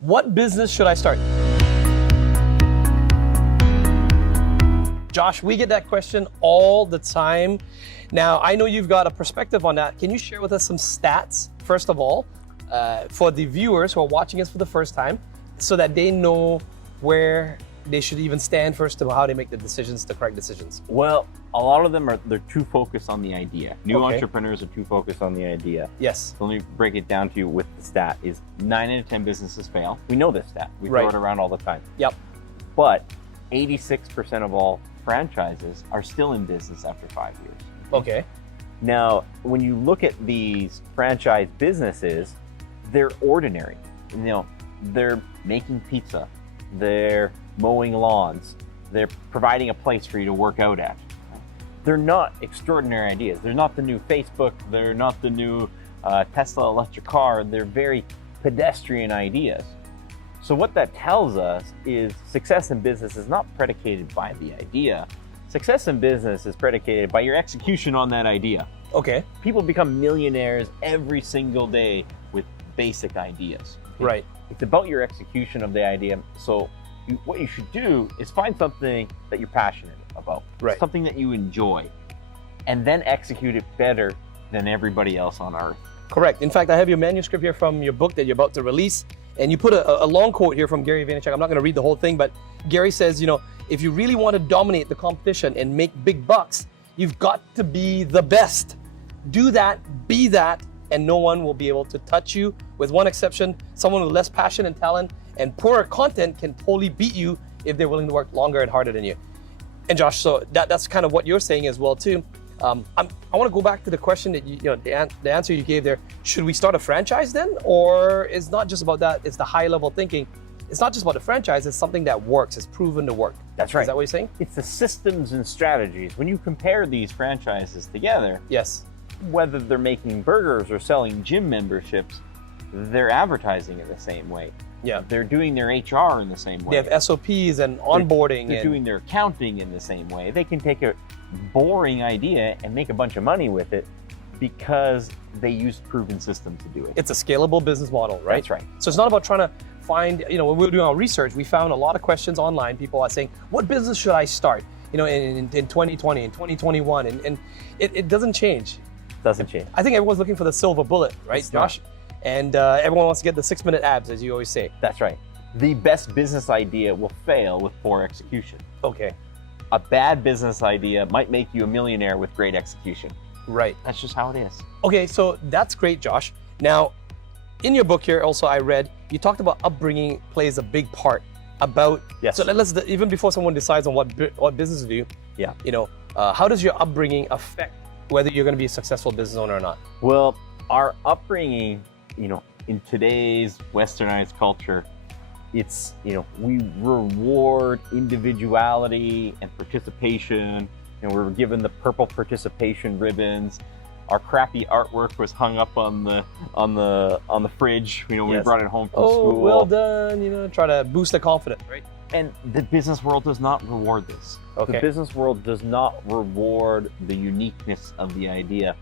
What business should I start? Josh, we get that question all the time. Now, I know you've got a perspective on that. Can you share with us some stats, first of all, for the viewers who are watching us for the first time, so that they know where they should even stand first of how they make the decisions, the correct decisions? Well, a lot of them they're too focused on the idea. New Okay. entrepreneurs are too focused on the idea. Yes. So let me break it down to you with the stat is 9 out of 10 businesses fail. We know this stat. We throw Right. it around all the time. Yep. But 86% of all franchises are still in business after 5 years. Okay. Now, when you look at these franchise businesses, they're ordinary. You know, they're making pizza, they're mowing lawns, they're providing a place for you to work out at. They're not extraordinary ideas. They're not the new Facebook, they're not the new Tesla electric car, they're very pedestrian ideas. So what that tells us is success in business is not predicated by the idea. Success in business is predicated by your execution on that idea. Okay. People become millionaires every single day with basic ideas. Right. It's about your execution of the idea. So what you should do is find something that you're passionate about, Right. something that you enjoy, and then execute it better than everybody else on earth. Correct. In fact, I have your manuscript here from your book that you're about to release, and you put a long quote here from Gary Vaynerchuk. I'm not going to read the whole thing, but Gary says, if you really want to dominate the competition and make big bucks, you've got to be the best. Do that, be that, and no one will be able to touch you. With one exception, someone with less passion and talent and poorer content can totally beat you if they're willing to work longer and harder than you. And Josh, so that's kind of what you're saying as well too. I want to go back to the question that the answer you gave there. Should we start a franchise then, or it's not just about that? It's the high level thinking. It's not just about the franchise. It's something that works. It's proven to work. That's right. Is that what you're saying? It's the systems and strategies. When you compare these franchises together, Yes. whether they're making burgers or selling gym memberships, they're advertising it the same way. Yeah. They're doing their HR in the same way. They have SOPs and onboarding. They're doing their accounting in the same way. They can take a boring idea and make a bunch of money with it because they use proven systems to do it. It's a scalable business model, right? That's right. So it's not about trying to find, when we were doing our research, we found a lot of questions online. People are saying, what business should I start? In 2020, in 2021, and it doesn't change. Doesn't change. I think everyone's looking for the silver bullet, right, It's Josh? And everyone wants to get the 6-minute abs, as you always say. That's right. The best business idea will fail with poor execution. Okay, A bad business idea might make you a millionaire with great execution. right. That's just how it is. Okay, so that's great, Josh. Now, in your book here, also I read, you talked about upbringing plays a big part about, Yes. so let's, even before someone decides on what business to do, Yeah. how does your upbringing affect whether you're going to be a successful business owner or not? Well, our upbringing, in today's westernized culture, it's, we reward individuality and participation, and we're given the purple participation ribbons. Our crappy artwork was hung up on the fridge, when we Yes. brought it home from Oh, school. well done, try to boost the confidence, right? And the business world does not reward this. Okay. The business world does not reward the uniqueness of the idea.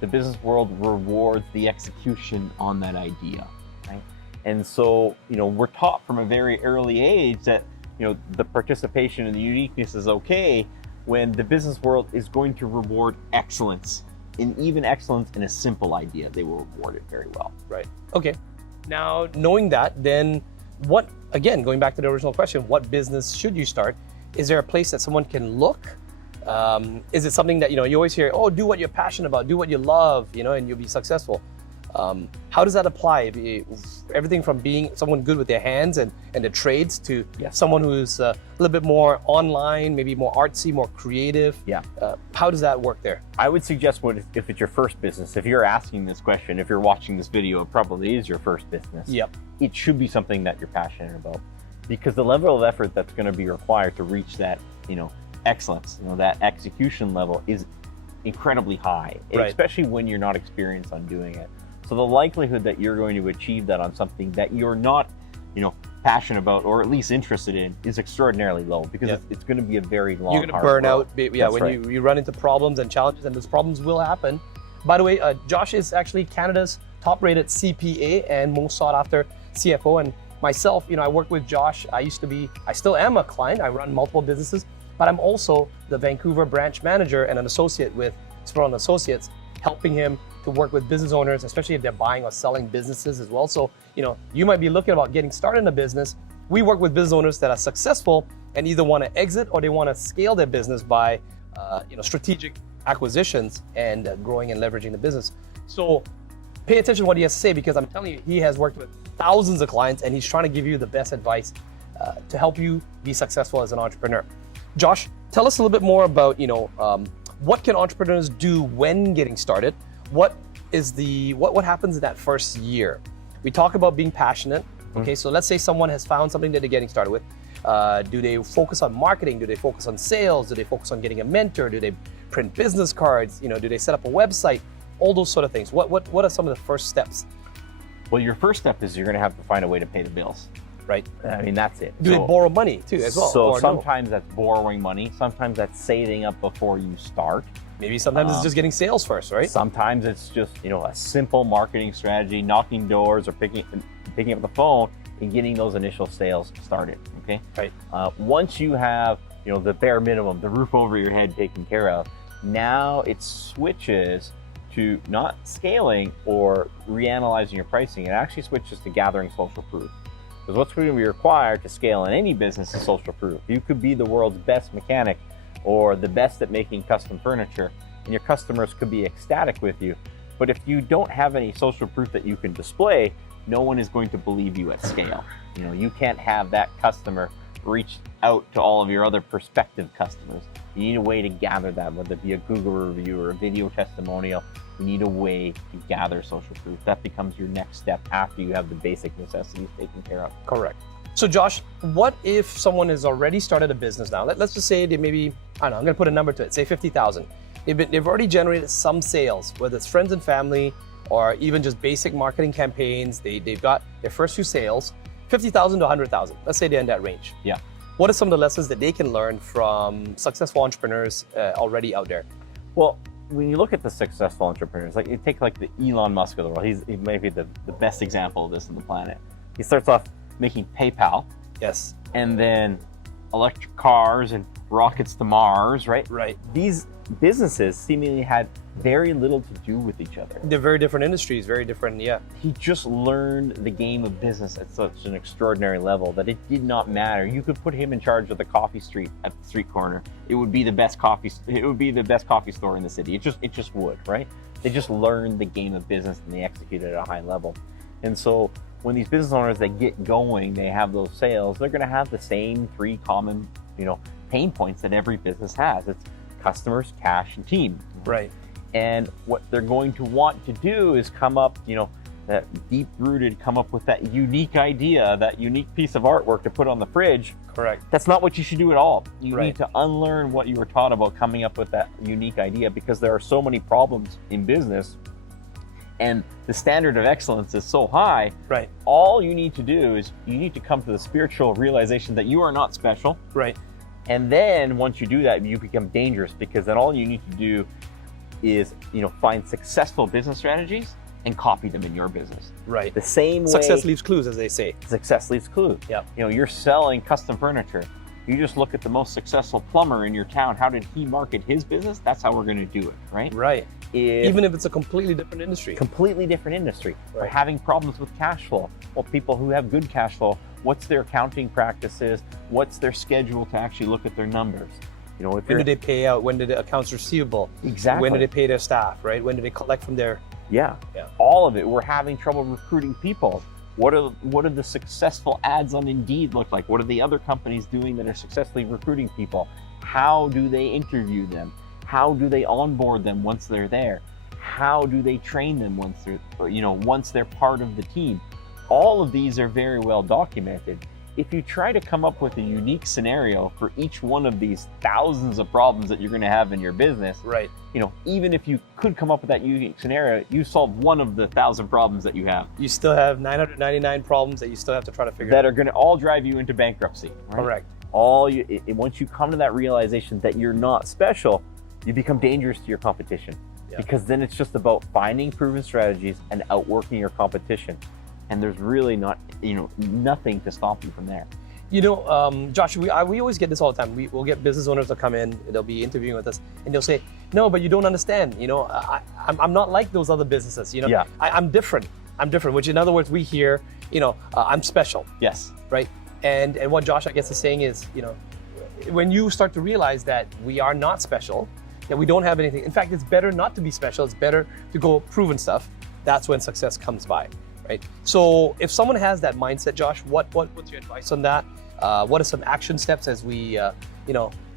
The business world rewards the execution on that idea, right? And so, we're taught from a very early age that, the participation and the uniqueness is okay when the business world is going to reward excellence. And even excellence in a simple idea, they will reward it very well. Right. Okay. Now, knowing that, then what, again, going back to the original question, what business should you start? Is there a place that someone can look? Is it something that, you always hear, do what you're passionate about, do what you love, and you'll be successful. How does that apply? Everything from being someone good with their hands and the trades to Yes. someone who's a little bit more online, maybe more artsy, more creative. Yeah. How does that work there? I would suggest if it's your first business, if you're asking this question, if you're watching this video, it probably is your first business. Yep. It should be something that you're passionate about, because the level of effort that's going to be required to reach that, excellence, that execution level is incredibly high, Right. especially when you're not experienced on doing it. So the likelihood that you're going to achieve that on something that you're not, passionate about or at least interested in is extraordinarily low, because Yep. it's going to be a very long, You're going to hard burn road. out, That's when right. you run into problems and challenges, and those problems will happen. By the way, Josh is actually Canada's top-rated CPA and most sought-after CFO, and myself, I work with Josh. I still am a client. I run multiple businesses, but I'm also the Vancouver branch manager and an associate with Spurrell Associates, helping him to work with business owners, especially if they're buying or selling businesses as well. So, you might be looking about getting started in a business. We work with business owners that are successful and either want to exit or they want to scale their business by, strategic acquisitions and growing and leveraging the business. So pay attention to what he has to say, because I'm telling you, he has worked with thousands of clients and he's trying to give you the best advice to help you be successful as an entrepreneur. Josh, tell us a little bit more about, what can entrepreneurs do when getting started? What happens in that first year? We talk about being passionate. Okay, so let's say someone has found something that they're getting started with. Do they focus on marketing? Do they focus on sales? Do they focus on getting a mentor? Do they print business cards? Do they set up a website? All those sort of things. What are some of the first steps? Well, your first step is you're going to have to find a way to pay the bills. Right. I mean, that's it. Do they borrow money too as well? So sometimes that's borrowing money. Sometimes that's saving up before you start. Maybe sometimes it's just getting sales first, right? Sometimes it's just, a simple marketing strategy, knocking doors or picking up the phone and getting those initial sales started, okay? Right. Once you have, the bare minimum, the roof over your head taken care of, now it switches to not scaling or reanalyzing your pricing. It actually switches to gathering social proof. Because what's going to be required to scale in any business is social proof. You could be the world's best mechanic or the best at making custom furniture, and your customers could be ecstatic with you. But if you don't have any social proof that you can display, no one is going to believe you at scale. You can't have that customer reach out to all of your other prospective customers. You need a way to gather that, whether it be a Google review or a video testimonial. You need a way to gather social proof. That becomes your next step after you have the basic necessities taken care of. Correct. So Josh, what if someone has already started a business now? Let's just say they maybe, I'm going to put a number to it, say 50,000. They've already generated some sales, whether it's friends and family or even just basic marketing campaigns. They've got their first few sales, 50,000 to 100,000. Let's say they're in that range. Yeah. What are some of the lessons that they can learn from successful entrepreneurs already out there? Well, when you look at the successful entrepreneurs, like you take the Elon Musk of the world, he may be the best example of this on the planet. He starts off making PayPal. Yes. And then electric cars and rockets to Mars, right? Right. These businesses seemingly had very little to do with each other. They're very different industries, very different, yeah. He just learned the game of business at such an extraordinary level that it did not matter. You could put him in charge of the coffee street at the street corner. It would be the best coffee store in the city. It just would, right? They just learned the game of business and they executed at a high level. And so when these business owners that get going, they have those sales, they're going to have the same three common, pain points that every business has. It's customers, cash, and team. Right. And what they're going to want to do is come up, that deep-rooted, come up with that unique idea, that unique piece of artwork to put on the fridge. Correct. That's not what you should do at all. You Right. need to unlearn what you were taught about coming up with that unique idea, because there are so many problems in business and the standard of excellence is so high. Right. All you need to do is you need to come to the spiritual realization that you are not special. Right. And then once you do that, you become dangerous, because then all you need to do is, find successful business strategies and copy them in your business. Right. The same way Success leaves clues, as they say. success leaves clues. Yeah. You're selling custom furniture. You just look at the most successful plumber in your town. How did he market his business? That's how we're going to do it, right? Right. Even if it's a completely different industry. Completely different industry. Right. We're having problems with cash flow. Well, people who have good cash flow, what's their accounting practices? What's their schedule to actually look at their numbers? If When did they pay out? When did the accounts receivable? Exactly. When did they pay their staff, right? When did they collect from their... Yeah. All of it. We're having trouble recruiting people. What are the successful ads on Indeed look like? What are the other companies doing that are successfully recruiting people? How do they interview them? How do they onboard them once they're there? How do they train them once they're part of the team? All of these are very well documented. If you try to come up with a unique scenario for each one of these thousands of problems that you're going to have in your business, Right. Even if you could come up with that unique scenario, you solve one of the 1,000 problems that you have. You still have 999 problems that you still have to try to figure out. That are going to all drive you into bankruptcy. Right? Correct. Once you come to that realization that you're not special, you become dangerous to your competition. Yeah. Because then it's just about finding proven strategies and outworking your competition. and there's really not, nothing to stop you from there. Josh, we always get this all the time. We'll get business owners that come in, they'll be interviewing with us, and they'll say, no, but you don't understand. I'm not like those other businesses. Yeah. I'm different. Which in other words, we hear, I'm special. Yes. Right. And what Josh, I guess, is saying is, when you start to realize that we are not special, that we don't have anything. In fact, it's better not to be special. It's better to go proven stuff. That's when success comes by, right? So if someone has that mindset, Josh, what's your advice on that? What are some action steps as we,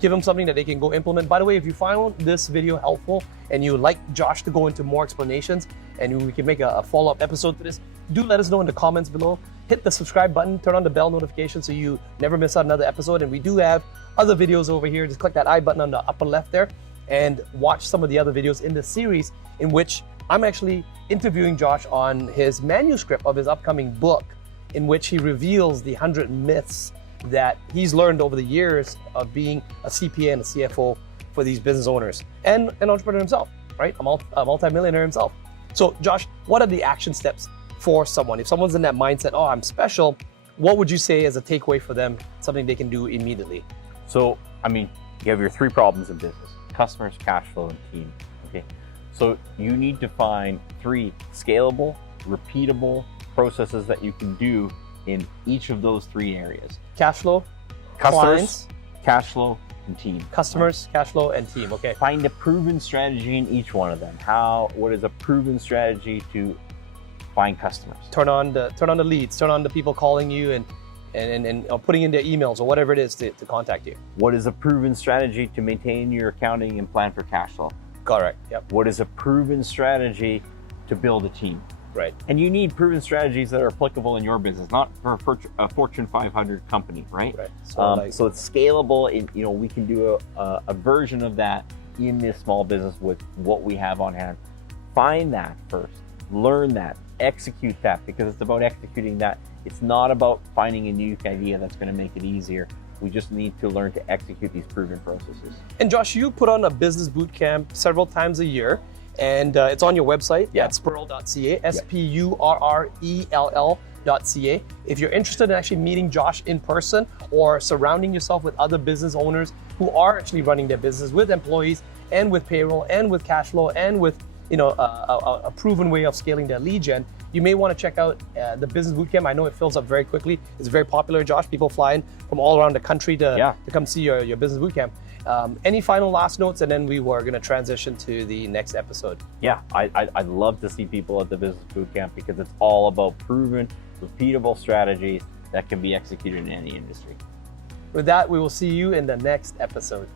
give them something that they can go implement? By the way, if you found this video helpful and you would like Josh to go into more explanations and we can make a follow-up episode to this, do let us know in the comments below. Hit the subscribe button, turn on the bell notification so you never miss out another episode. And we do have other videos over here. Just click that I button on the upper left there and watch some of the other videos in the series in which I'm actually interviewing Josh on his manuscript of his upcoming book, in which he reveals the 100 myths that he's learned over the years of being a CPA and a CFO for these business owners and an entrepreneur himself, right? A multi-millionaire himself. So Josh, what are the action steps for someone? If someone's in that mindset, oh, I'm special, what would you say as a takeaway for them, something they can do immediately? So, you have your 3 problems in business: customers, cash flow, and team. Okay. So you need to find 3 scalable, repeatable processes that you can do in each of those 3 areas. Cash flow, Customers, clients, cash flow, and team. Customers, cash flow, and team. Okay. Find a proven strategy in each one of them. What is a proven strategy to find customers? Turn on the leads, turn on the people calling you and putting in their emails or whatever it is to contact you. What is a proven strategy to maintain your accounting and plan for cash flow? Correct. Yep. What is a proven strategy to build a team? Right. And you need proven strategies that are applicable in your business, not for a Fortune 500 company, right? Right. So it's scalable. We can do a version of that in this small business with what we have on hand. Find that first, learn that, execute that, because it's about executing that. It's not about finding a unique idea that's going to make it easier. We just need to learn to execute these proven processes. And Josh, you put on a business bootcamp several times a year, and it's on your website at spurrell.ca, SPURRELL.ca. If you're interested in actually meeting Josh in person or surrounding yourself with other business owners who are actually running their business with employees and with payroll and with cash flow and with a proven way of scaling their lead gen, you may want to check out the Business Bootcamp. I know it fills up very quickly. It's very popular, Josh. People fly in from all around the country to come see your Business Bootcamp. Any final last notes, and then we were going to transition to the next episode. Yeah, I'd love to see people at the Business Bootcamp because it's all about proven, repeatable strategies that can be executed in any industry. With that, we will see you in the next episode.